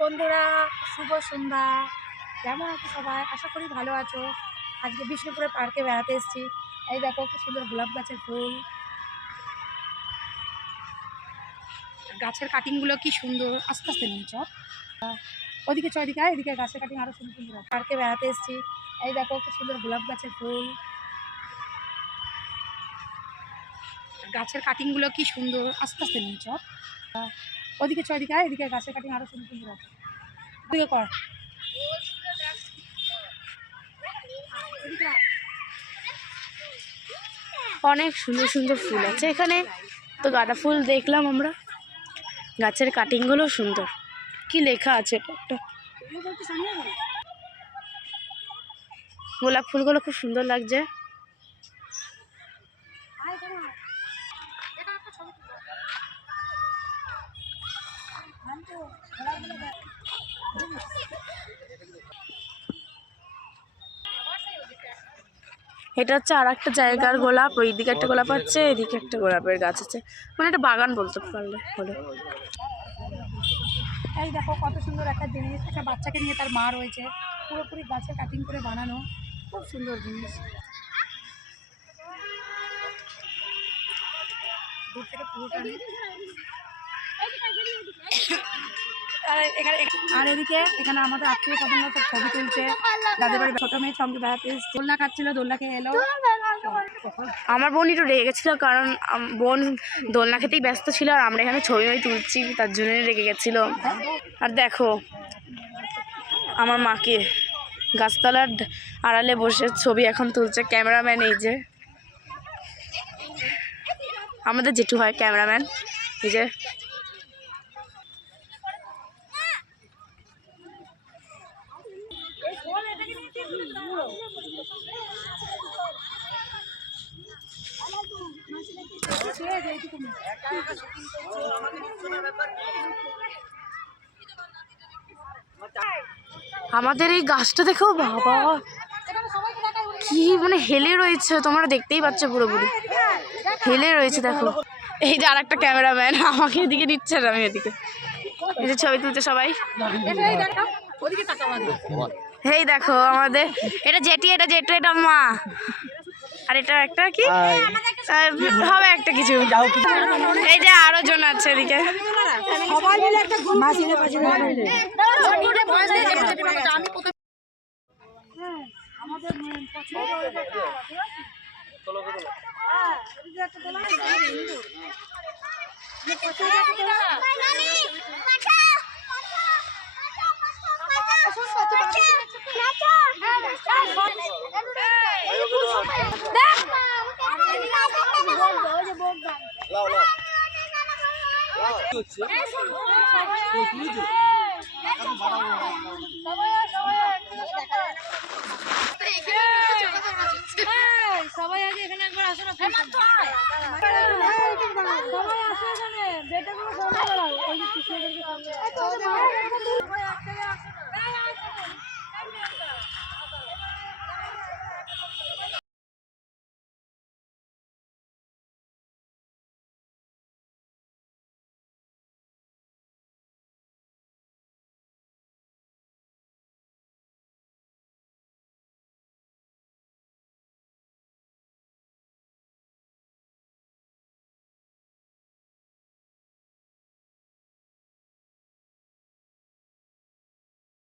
বন্ধুরা, শুভ সন্ধ্যা। কেমন আছো সবাই? আশা করি ভালো আছো। আজকে বিষ্ণুপুরে পার্কে বেড়াতে এসেছি। এই দেখো খুব সুন্দর গোলাপ গাছের ফুল, গাছের কাটিংগুলো কি সুন্দর। আস্তে আস্তে নিয়ে চ, ওদিকে চ, এদিকে এদিকে গাছের কাটিং আরো সুন্দর সুন্দর। পার্কে বেড়াতে এসেছি। এই দেখো খুব সুন্দর গোলাপ গাছের ফুল, গাছের কাটিংগুলো কি সুন্দর। আস্তে আস্তে নিয়ে চ, ওদিকে চ, এদিকে এদিকে গাছের কাটিং আরো সুন্দর সুন্দর আছে। ওদিকে কর। অনেক সুন্দর সুন্দর ফুল আছে এখানে। তো গাঁদা ফুল দেখলাম আমরা, গাছের কাটিংগুলো সুন্দর। কি লেখা আছে একটা, গোলাপ ফুলগুলো খুব সুন্দর লাগছে। এটা হচ্ছে আর একটা জায়গার গোলাপ। ওইদিকে একটা গোলাপ আছে, এদিকে একটা গোলাপের গাছ আছে, মানে একটা বাগান বলতে পারলে হলো। এই দেখো কত সুন্দর একটা জিনিস, একটা বাচ্চাকে নিয়ে তার মা রয়েছে, পুরোপুরি গাছের কাটিং করে বানানো, খুব সুন্দর জিনিস। দূর থেকে পুরোটা আর এদিকে এখানে আমাদের আত্মীয় স্বজনরা সব ছবি তুলছে। দাদের বাড়ি ছোটো মেয়ে সঙ্গে বেড়াতে এসেছে, দোলনা খাচ্ছিল, দোলনা খেয়ে এলো। আমার বোন একটু রেগে গেছিলো, কারণ বোন দোলনা খেতেই ব্যস্ত ছিল, আর আমরা এখানে ছবি তুলছি, তার জন্যই রেগে গেছিলো। আর দেখো আমার মাকে গাছতলার আড়ালে বসে ছবি এখন তুলছে ক্যামেরাম্যান। এই যে আমাদের জেঠু হয় ক্যামেরাম্যান, এই যে। আমাদের এই গাছটা দেখো বাবা, কি মানে হেলে রয়েছে, তোমরা দেখতেই পাচ্ছ পুরোপুরি হেলে রয়েছে। দেখো এই যে আর একটা ক্যামেরাম্যান আমাকে এদিকে নিচ্ছে, আমি এদিকে, এই যে ছবি তুলছে সবাই। এই দেখো আমাদের এটা জেঠি, এটা জেঠু, এটা মা, আর এটা একটা কি হবে একটা কিছু। এই যে আরো জন আছে এদিকে। সবাই আগে এখানে একবার আসো না, সবাই আসো এখানে, বেটাগুলো সামনে দাঁড়াও, ওই যে কৃষ্ণদেরকে সামনে